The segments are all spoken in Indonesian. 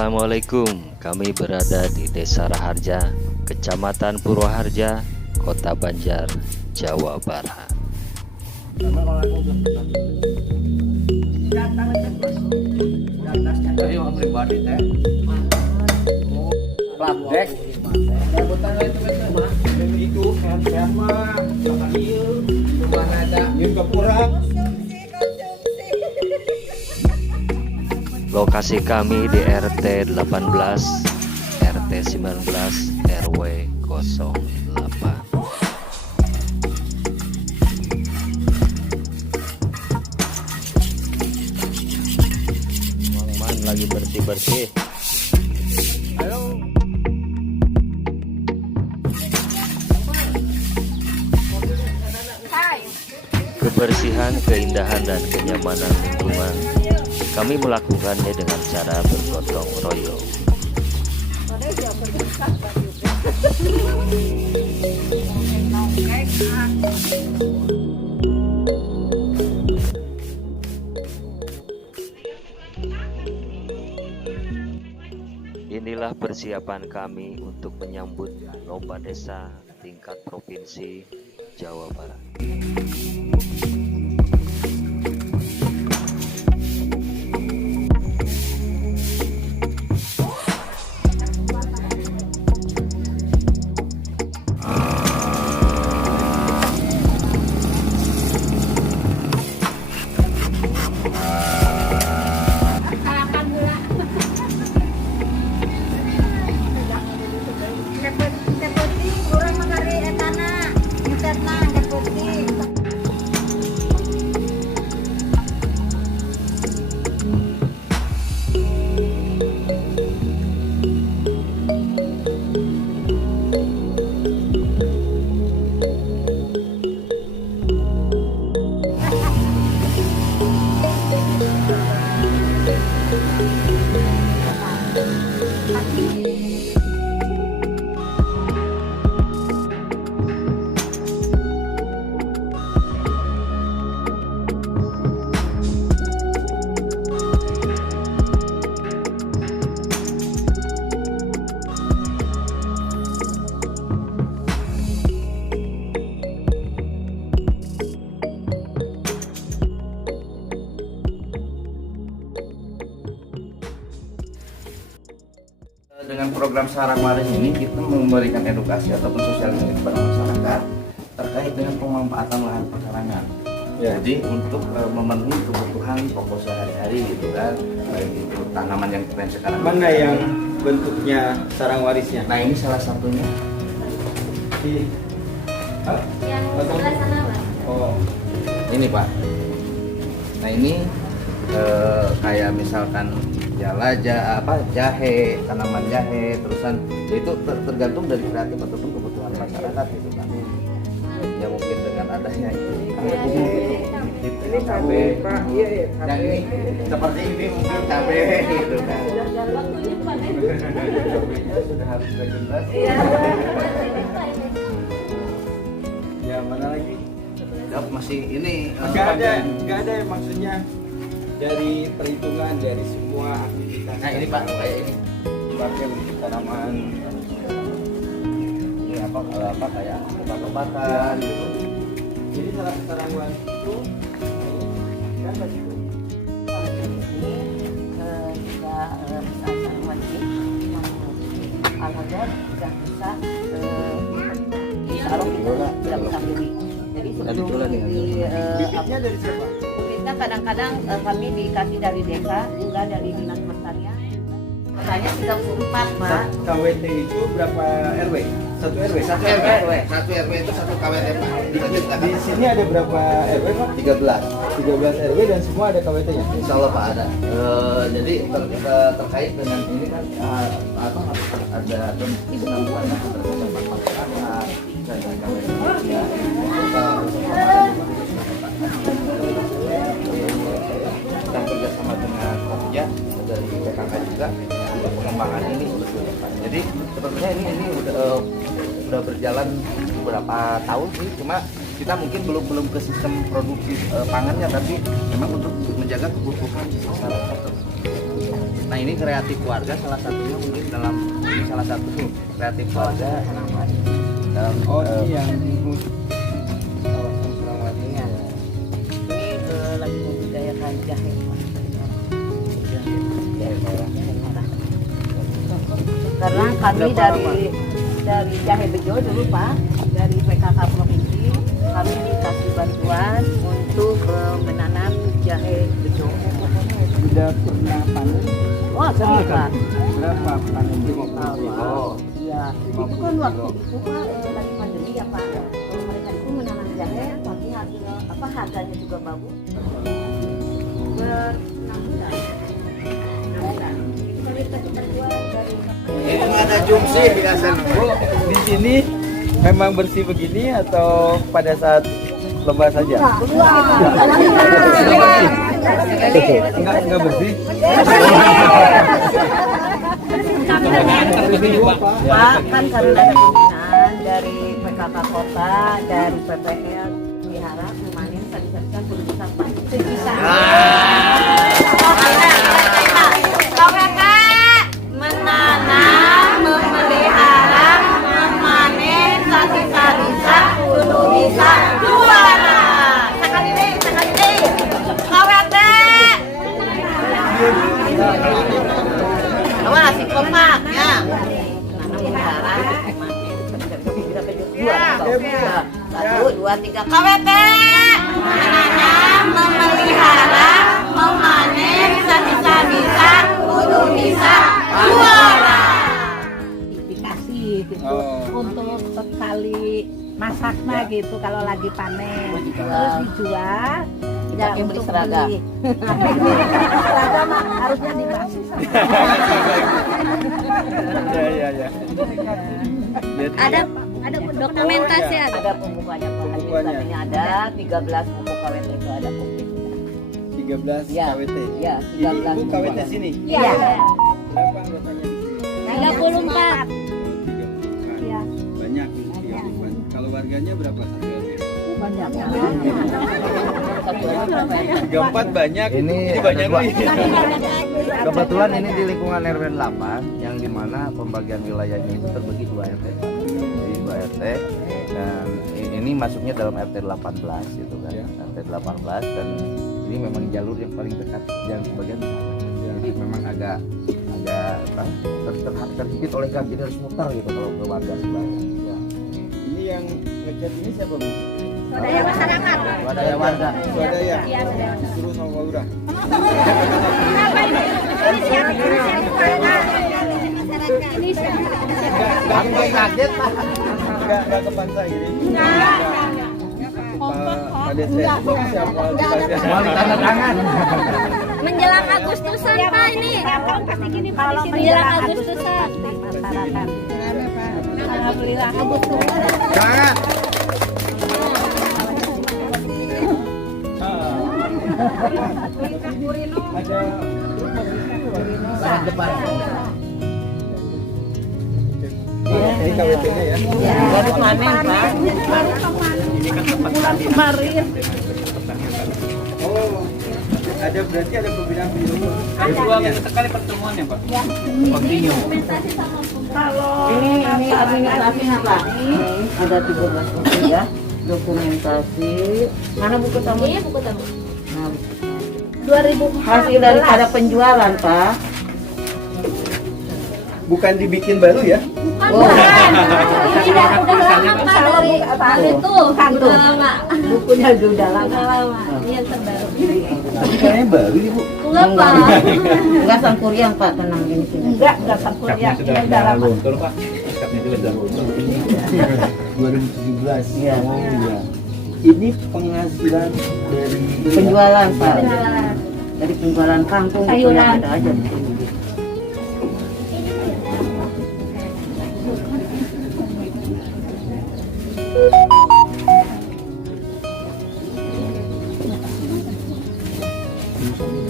Assalamualaikum, kami berada di Desa Raharja, Kecamatan Purwaharja, Kota Banjar, Jawa Barat. Lokasi kami di RT 18, RT 19, RW 08. Mang lagi bersih-bersih. Halo. Kebersihan, keindahan, dan kenyamanan lingkungan kami melakukannya dengan cara bergotong royong. Inilah persiapan kami untuk menyambut lomba desa tingkat provinsi Jawa Barat. Dengan program Sarang Waris ini kita memberikan edukasi ataupun sosialisasi kepada masyarakat terkait dengan pemanfaatan lahan perkarangan. Ya. Jadi untuk memenuhi kebutuhan pokok sehari-hari gitu kan, baik itu tanaman yang keren sekarang. Mana yang bentuknya sarang warisnya? Nah ini salah satunya. Yang sebelah sana, Pak. Oh, Ini Pak. Nah ini kayak misalkan jahe, tanaman jahe, terusan itu tergantung dari kreatif ataupun kebutuhan masyarakat gitu kan. Ya mungkin dengan adanya ini cabai Pak, iya. Yang ini seperti ini mungkin cabai gitu kan. Sudah harus jelas. ya mana lagi? Masih ini Gak ada yang maksudnya dari perhitungan dari semua aktivitas. Nah ini Pak, kayak ini pakai untuk tanaman. Ini apa kayak obat-obatan gitu. Jadi salah satu sarang waris itu kan bagi Alhamdulillah sudah bisa kalau kita tidak bisa beli. Jadi sebelum bibitnya dari siapa? bibitnya kadang-kadang kami dikasih dari desa juga dari dinas pertanian. Katanya 34 Pak. KWT itu berapa RW? Satu RW. Satu RW itu satu KWT Pak. Di sini ada berapa RW Pak? 13 RW dan semua ada KWT-nya. Insya Allah Pak ada. Jadi terkait dengan ini kan atau ada kesinambungan terhadap masyarakat dan KWT ya. Kita bekerjasama dengan Kokja dari PKK juga untuk pengembangan ini sebetulnya Pak. Jadi sebetulnya ini udah berjalan beberapa tahun sih, cuma kita mungkin belum ke sistem produksi pangannya, tapi memang untuk menjaga kebutuhan masyarakat. Nah ini kreatif warga salah satunya mungkin dalam ini salah satu tuh kreatif warga dalam ini yang kawasan Suramadu ini. Ini lagi membudidayakan jahe. Karena kami dari Jahe Bejo dulu Pak, dari PKK Provinsi, kami dikasih bantuan untuk menanam jahe bejo. sudah pernah panen. Oh, sering Pak. Berapa panen? Oh, Iya, itu kan waktu itu Pak lagi pandemi ya Pak. Mereka itu menanam jahe, tapi harganya juga bagus. Ber-6 bulan. 6 bulan. Itu kalau kita jual dari Ini ada jumsih biasanya. Bu, di sini memang bersih begini atau pada saat lomba saja? Enggak bersih. Pak, kan karena ada pembinaan dari PKK Kota, dari PPL, diharap memanen tadi-tadikan perlu sampah. Sebisa. Menanam, memelihara, memanen, sisa-sisa, kudu bisa juara. Sekali deh. Kawete. Apa nasi kompak ya? Menanam, memelihara, memanen, sisa-sisa, juara. 1, 2, 3, kawete. Menanam, memelihara, memanen, sisa-sisa, kudu bisa juara. Dikasih gitu untuk sekali masaknya gitu kalau lagi panen terus dijual Pakai beli seragam. Seragam mah harusnya dibasuh sama Ya. Jadi, ada dokumentasi Ada pembukuannya Pak. Pembukuannya. Administrasinya ada 13 buku KWT itu ada buku. 13 Ya. KWT. Ya, Ini 13 Ibu KWT sini. Iya. Berapa anggotanya di sini? 34. 34. Iya. Banyak nih, 34. Kalau warganya berapa satu RW? Banyak. 34 banyak. Ini banyak ada dua. nih. Kebetulan ini di lingkungan RW 8 yang dimana pembagian wilayahnya itu terbagi 2 RT. Di 2 RT dan ini masuknya dalam RT 18 gitu kan. Ya. RT 18 dan ini memang jalur yang paling dekat yang sebagian di sana. Jadi memang agak apa, terhimpit oleh gang, jadi harus muter gitu kalau ke warga sebelah. Ya. Ini yang ngecat ini siapa, Bu? Swadaya masyarakat. Swadaya warga. Swadaya. Iya, swadaya. Suruh sama Pak Lurah. Kenapa ini? Inisiatif warga. Masyarakat. Ini Aku kaget Pak. Enggak ke pantai gini. Pak Desa siapa? Wali tanda tangan. menjelang Agustusan Pak ini. Tahun pasti gini Pak. Kalau menjelang Agustusan masyarakat. Alhamdulillah Agustusan. Semangat. Ada Bahan depan. ini KWT-nya ya. Baru panen Pak. Kemarin. Oh, ada berarti ada pembinaan penyuluh. Dua minggu sekali pertemuan ya Pak. Continue. Ini administrasinya Pak. Ada 13 buku ya. Dokumentasi. Mana buku tamu? Ini buku tamu. Nah, 2014. hasil daripada penjualan Pak. Bukan dibikin baru ya? Bukan. Ini udah lama Pak dari itu. Kan tuh. Udah lama. Bukunya udah lama. Udah lama. Ini yang terbaru. Tapi kayaknya baru nih Bu. Enggak Pak. Enggak sangkuriang Pak, tenang ini sini. Enggak sangkuriang. Ini udah lama. Pak. Sikapnya juga sudah luntur. 2017. Iya. Oh iya. Ini penghasilan dari Penjualan Pak. Penjualan. Dari penjualan kangkung gitu Sayuran. yang ada aja di sini.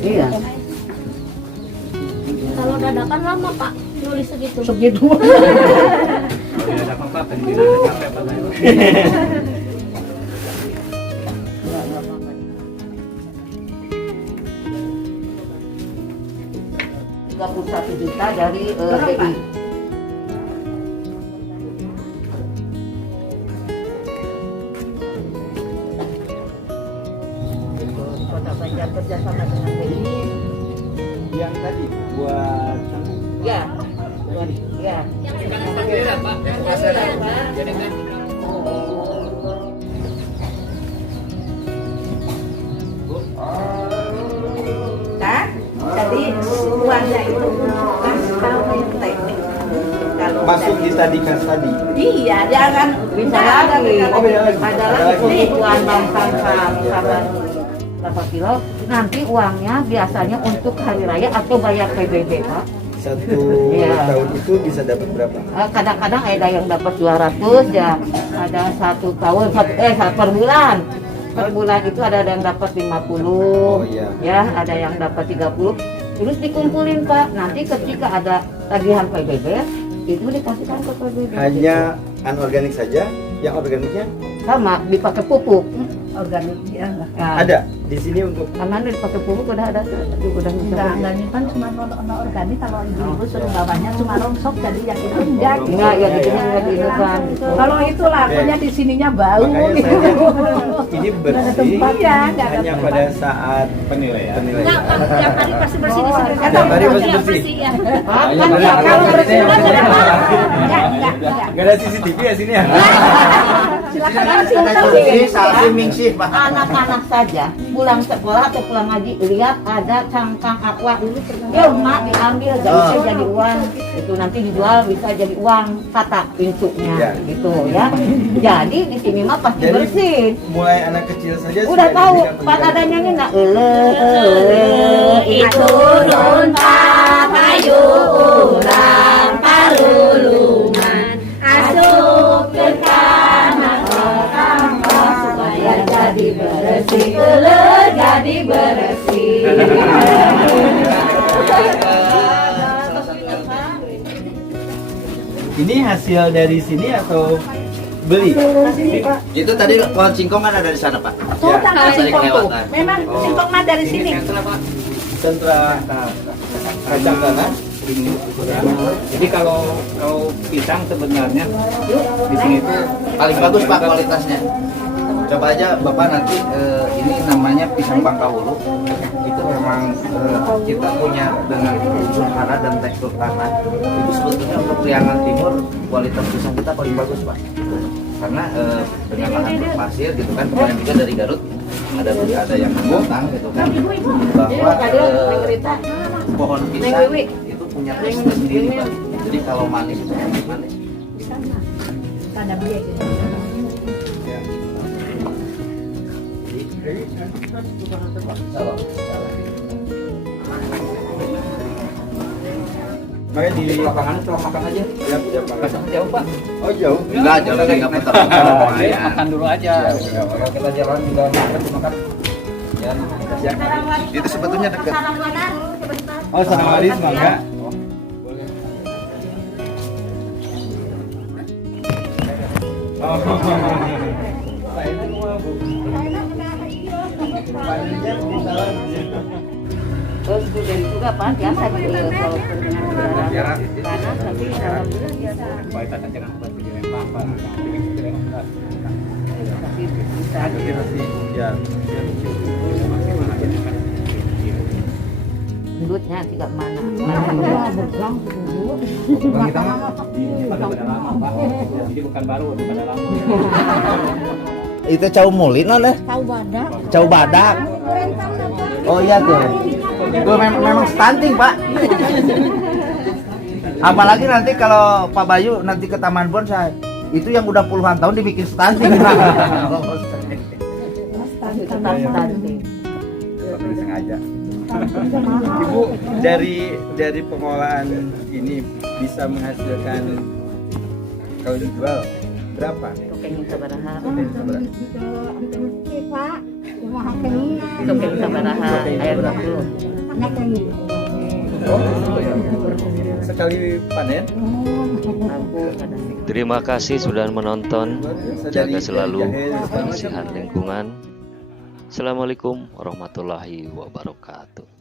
Iya. Kalau dadakan lama Pak nulis segitu. Segitu. ada apa-apa pendidikannya sampai apa Enggak apa-apa. 30 21 juta dari BI. Kota Banjar kerjasama dengan BI. Yang tadi buat Ya, ya. Nah, jadi uangnya itu kan kalau teknik. Kalau masuk di tadi kas tadi. iya, jangan bisa lagi. Oh, beda lagi. Ada lagi kebutuhan bangsa sabar berapa kilo. Nanti uangnya biasanya untuk hari raya atau bayar PBB, Pak. Satu Iya. tahun itu bisa dapat berapa? Kadang-kadang ada yang dapat 200 ya, ada 1 tahun per bulan. Per bulan itu ada yang dapat 50, Oh, iya. ya ada yang dapat 30. Terus dikumpulin Pak. Nanti ketika ada tagihan PBB itu dikasihkan ke PBB. Hanya anorganik saja, yang organiknya Sama dipakai pupuk. Organik ya enggak. Ya. ada di sini untuk Aman dipakai pupuk udah ada, udah Enggak nyimpan cuma ono organik, kalau ibu-ibu suruh bawahnya cuma rongsok, jadi yang itu enggak. enggak ya gitu enggak gitu kan. Kalau itu lakunya di sininya bau makanya gitu. saya ini bersih tempat ya, nggak ada hanya tempat. pada saat penilaian. Enggak, Pak. Tiap hari pasti bersih di sini. Tiap hari pasti Tiap bersih. ya. Kan ya, kalau bersih Enggak. Nggak ada CCTV ya sini ya? Silakan Ini salah mingsih Pak. anak-anak saja pulang sekolah atau pulang ngaji lihat ada cangkang aqua ini, yuk mak diambil jadi uang itu nanti dijual bisa jadi uang kata pintunya Ya. gitu ya. Jadi di sini mah pasti Jadi bersih. mulai anak kecil saja Udah tahu diberikan pas pendidikan. ada nyanyi nggak itu Turun papayu urang palulungan asup ke tanah supaya jadi bersih, jadi bersih. Ini hasil dari sini atau beli? Itu tadi pohon singkong kan ada di sana Pak. Tuh, Ya. tanggal Tadi singkong tuh. kelewatan. Memang singkong mah dari sini. Sentra kacang tanah. Jadi kalau pisang sebenarnya di sini itu Paling bagus Pak kualitasnya. Coba aja Bapak nanti ini namanya pisang Bangkahulu. Itu memang kita punya dengan unsur hara dan tekstur tanah. Itu sebetulnya untuk Priangan Timur kualitas pisang kita paling bagus Pak. Karena dengan lahan berpasir gitu kan, kemarin juga dari Garut ada yang mengutang gitu kan, bahwa pohon pisang itu punya tekstur sendiri Pak. Jadi kalau manis itu manis. Tanda beli gitu. Makanya di lapangan cuma makan aja. ya, Pasang jauh Pak. Oh jauh. Enggak, jauh lagi enggak putar. Ya, makan dulu aja. Kalau kita jalan juga makan. Ya, Itu sebetulnya dekat. Oh sama Aris mangga. Oh. terus dari juga Pak biasa gitu kalau dengan udara panas tapi alhamdulillah biasa kualitas jangan buat di Lembang Pak. tapi bisa Ya. endutnya tidak mana Bang kita mah pada lama Pak. Jadi bukan baru, pada lama. Itu cau mulin lah. Tahu badak. Cau badak. Oh iya tuh. Tuh memang stunting Pak. Apalagi nanti kalau Pak Bayu nanti ke Taman Bonsai, itu yang udah puluhan tahun dibikin stunting. tetap stunting. Tapi sengaja. Ibu dari pengolahan ini bisa menghasilkan kalau dijual berapa? Tokeng sabaraha Pak, cuma hakeni. tokeng sabaraha ayam 20 Sekali panen? lampu ada. Terima kasih sudah menonton. Jaga Dari selalu jahe. kebersihan lingkungan. Assalamualaikum warahmatullahi wabarakatuh.